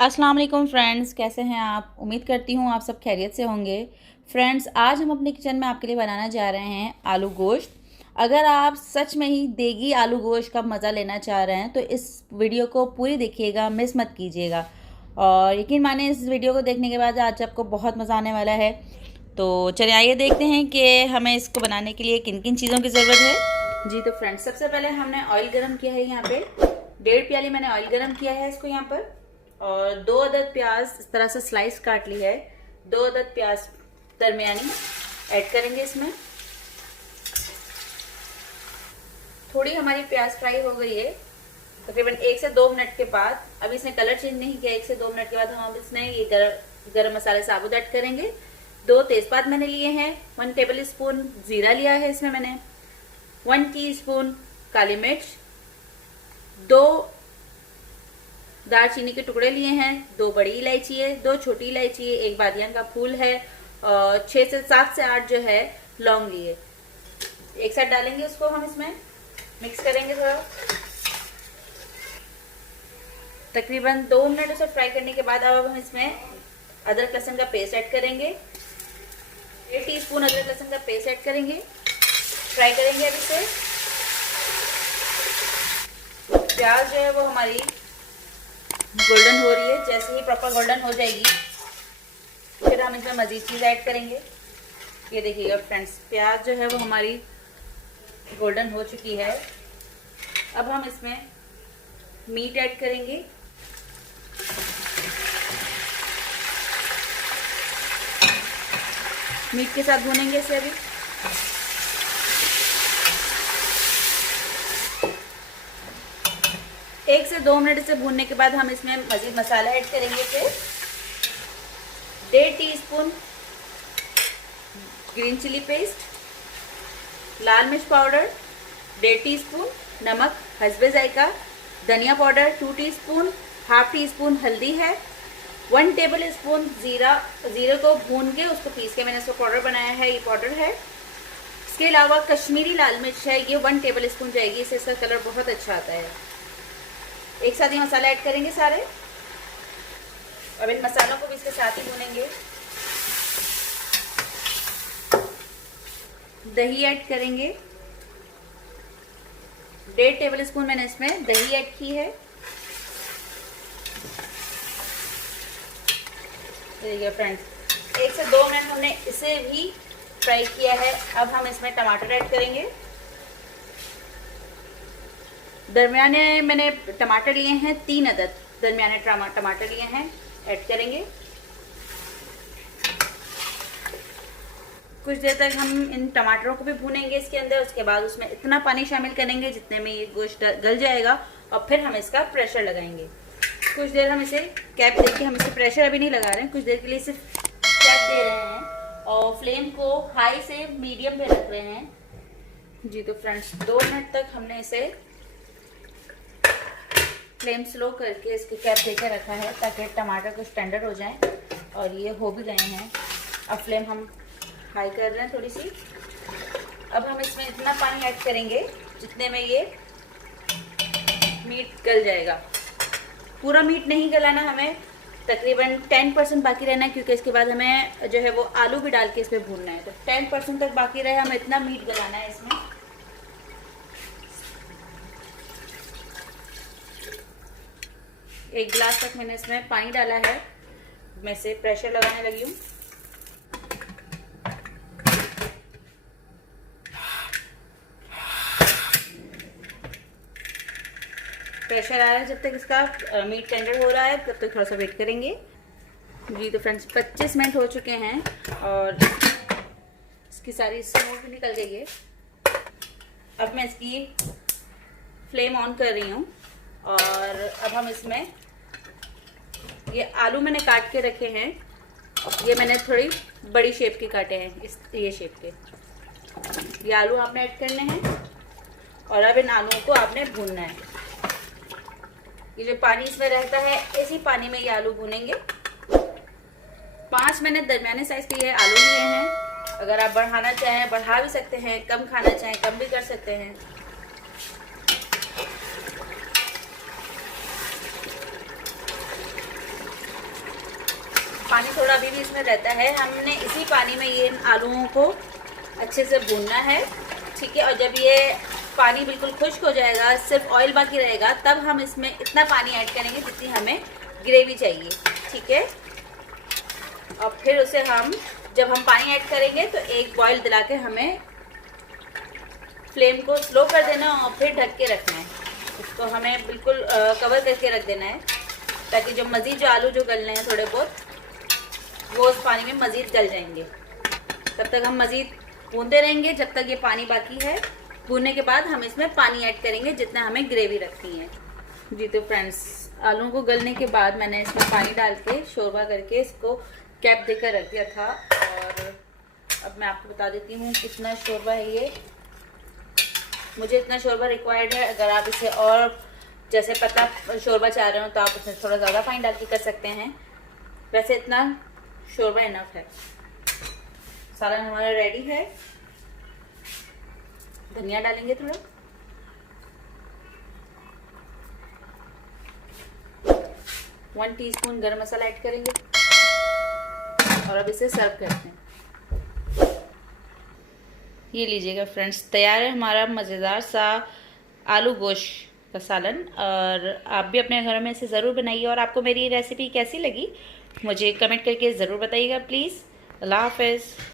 अस्सलाम वालेकुम फ्रेंड्स, कैसे हैं आप? उम्मीद करती हूँ आप सब खैरियत से होंगे। फ्रेंड्स, आज हम अपने किचन में आपके लिए बनाना जा रहे हैं आलू गोश्त। अगर आप सच में ही देगी आलू गोश्त का मज़ा लेना चाह रहे हैं तो इस वीडियो को पूरी देखिएगा, मिस मत कीजिएगा। और यकीन माने इस वीडियो को देखने के बाद आज आपको बहुत मज़ा आने वाला है। तो चलिए आइए देखते हैं कि हमें इसको बनाने के लिए किन किन चीज़ों की ज़रूरत है। जी तो फ्रेंड्स, सबसे पहले हमने ऑयल गर्म किया है। यहाँ पे 1.5 प्याली मैंने ऑयल गर्म किया है इसको यहाँ पर। और 2 अदद प्याज इस तरह से स्लाइस काट ली है। 2 अदद प्याज दरमियानी ऐड करेंगे इसमें। थोड़ी हमारी प्याज फ्राई हो गई है तकरीबन 1 से 2 मिनट के बाद। अभी इसने कलर चेंज नहीं किया। 1 से 2 मिनट के बाद हम इसमें ये गरम मसाले साबुत ऐड करेंगे। 2 तेजपात मैंने लिए हैं। 1 टेबल स्पून जीरा लिया है इसमें मैंने। 1 टीस्पून काली मिर्च, 2 दालचीनी के टुकड़े लिए हैं, 2 बड़ी इलायची है, 2 छोटी इलायची है, 1 बादियान का फूल है और 6 से 7 से 8 जो है लौंग लिए। एक साथ डालेंगे उसको, हम इसमें मिक्स करेंगे थोड़ा। तकरीबन 2 मिनट उसे फ्राई करने के बाद अब हम इसमें अदरक लहसुन का पेस्ट ऐड करेंगे। 1 टीस्पून अदरक लहसुन का पेस्ट ऐड करेंगे। फ्राई करेंगे अब इसे। प्याज जो है वो हमारी गोल्डन हो रही है। जैसे ही प्रॉपर गोल्डन हो जाएगी फिर हम इसमें मजीद चीज़ ऐड करेंगे। ये देखिएगा फ्रेंड्स, प्याज जो है वो हमारी गोल्डन हो चुकी है। अब हम इसमें मीट ऐड करेंगे। मीट के साथ भूनेंगे इसे अभी। एक से 2 मिनट से भूनने के बाद हम इसमें मजीद मसाला ऐड करेंगे। फिर 1.5 टीस्पून ग्रीन चिली पेस्ट, लाल मिर्च पाउडर 1.5 टीस्पून, नमक हस्बे जायका, धनिया powder 2 teaspoon, half tea spoon हल्दी है, 1 टेबल स्पून जीरे को भून के उसको पीस के मैंने इसको पाउडर बनाया है। ये पाउडर है। इसके अलावा कश्मीरी लाल मिर्च है, ये 1 टेबल स्पून जाएगी। इससे इसका कलर बहुत अच्छा आता है। एक साथ ही मसाला ऐड करेंगे सारे। अब इन मसालों को भी इसके साथ ही भूनेंगे। दही ऐड करेंगे। 1.5 टेबल स्पून मैंने इसमें दही ऐड की है। देखिए फ्रेंड्स, 1 से 2 मिनट हमने इसे भी फ्राई किया है। अब हम इसमें टमाटर ऐड करेंगे। दरमियाने मैंने टमाटर लिए हैं, 3 अदद दरमियाने टमाटर लिए हैं, ऐड करेंगे। कुछ देर तक हम इन टमाटरों को भी भूनेंगे इसके अंदर। उसके बाद उसमें इतना पानी शामिल करेंगे जितने में ये गोश्त गल जाएगा और फिर हम इसका प्रेशर लगाएंगे। कुछ देर हम इसे कैप देके, हम इसे प्रेशर अभी नहीं लगा रहे हैं, कुछ देर के लिए सिर्फ कैप दे रहे हैं और फ्लेम को हाई से मीडियम पे रख रहे हैं। जी तो फ्रेंड्स, 2 मिनट तक हमने इसे फ्लेम स्लो करके इसके कैप देकर रखा है ताकि टमाटर कुछ टेंडर हो जाएं। और ये हो भी गए हैं। अब फ्लेम हम हाई कर रहे हैं थोड़ी सी। अब हम इसमें इतना पानी ऐड करेंगे जितने में ये मीट गल जाएगा। पूरा मीट नहीं गलाना हमें, तकरीबन 10% बाकी रहना है, क्योंकि इसके बाद हमें जो है वो आलू भी डाल के इसमें भूनना है। तो 10% तक बाकी रहे, हमें इतना मीट गलाना है इसमें। 1 गिलास तक मैंने इसमें पानी डाला है। मैं इसे प्रेशर लगाने लगी हूँ। प्रेशर आ रहा है, जब तक इसका मीट टेंडर हो रहा है तब तक थोड़ा सा वेट करेंगे। जी तो फ्रेंड्स, 25 मिनट हो चुके हैं और इसकी सारी स्मोक भी निकल गई है। अब मैं इसकी फ्लेम ऑन कर रही हूँ और अब हम इसमें ये आलू मैंने काट के रखे हैं। ये मैंने थोड़ी बड़ी शेप के काटे हैं, इस ये शेप के। ये आलू आपने ऐड करने हैं और अब इन आलूओं को आपने भूनना है। ये जो पानी इसमें रहता है, इसी पानी में ये आलू भूनेंगे। 5 मैंने दरमियाने साइज के ये आलू लिए हैं। अगर आप बढ़ाना चाहें बढ़ा भी सकते हैं, कम खाना चाहें कम भी कर सकते हैं। पानी थोड़ा अभी भी इसमें रहता है। हमने इसी पानी में ये आलूओं को अच्छे से भूनना है, ठीक है। और जब ये पानी बिल्कुल खुश्क हो जाएगा, सिर्फ ऑयल बाकी रहेगा, तब हम इसमें इतना पानी ऐड करेंगे जितनी हमें ग्रेवी चाहिए, ठीक है। और फिर उसे जब हम पानी ऐड करेंगे तो एक बॉईल दिला के हमें फ्लेम को स्लो कर देना और फिर ढक के रखना है। इसको हमें बिल्कुल कवर करके रख देना है, ताकि जो मज़ीद जो आलू जो गलने हैं थोड़े बहुत, वो उस पानी में मज़ीद गल जाएंगे। तब तक हम मज़ीद भूनते रहेंगे जब तक ये पानी बाकी है। भूनने के बाद हम इसमें पानी ऐड करेंगे जितना हमें ग्रेवी रखनी है। जी तो फ्रेंड्स, आलूओं को गलने के बाद मैंने इसमें पानी डाल के शोरबा करके इसको कैप देकर रख दिया था। और अब मैं आपको बता देती हूँ कितना शोरबा है ये। मुझे इतना शोरबा रिक्वायर्ड है। अगर आप इसे और जैसे पतला शोरबा चाह रहे हो तो आप इसमें थोड़ा ज़्यादा पानी डाल के कर सकते हैं। वैसे इतना शोरबा इनफ है। सालन हमारा रेडी है। धनिया डालेंगे थोड़ा, 1 टीस्पून गरम मसाला ऐड करेंगे और अब इसे सर्व करते हैं। ये लीजिएगा फ्रेंड्स, तैयार है हमारा मज़ेदार सा आलू गोश्त का सालन। और आप भी अपने घरों में इसे ज़रूर बनाइए। और आपको मेरी ये रेसिपी कैसी लगी मुझे कमेंट करके ज़रूर बताइएगा प्लीज़। अल्लाह हाफ़िज़।